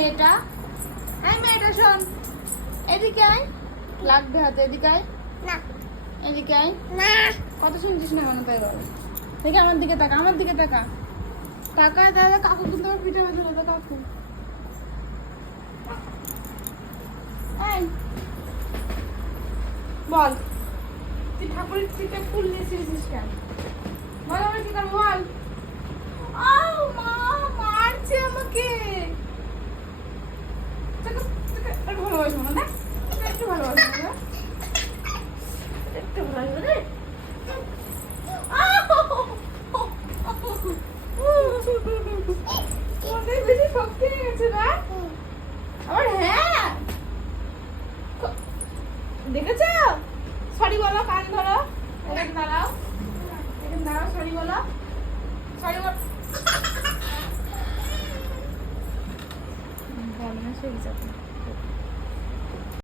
মেয়েটা, এই মেয়েটা শোন, এদিকে আয়, লাগবে হাতে, এদিকে আয়, না এদিকে আয়। না কথা শুনছিস না কেন তাই বল? দেখি আমার দিকে তাকা, আমার দিকে তাকা, তাকা, তাহলে কাকু কিন্তু আমার পিঠে ব্যথা তো কাকু। এই বল, তুই ঠাকুরের থেকে ফুল নিয়েছিস কেন? বল আমার কি করবো বল। আউ মা, মারছে আমাকে। একটু ভালোবাসবো না, একটু ভালোবাসবো না, একটু ভালোবাসবো রে। অনেক বেশি শক্তি হয়ে গেছে না আমার। হ্যাঁ দেখেছ? সরি বলো, কান ধরো, এখানে দাঁড়াও, এখানে দাঁড়াও, সরি বলো, সরি বল। বল না, সেই হিসাবে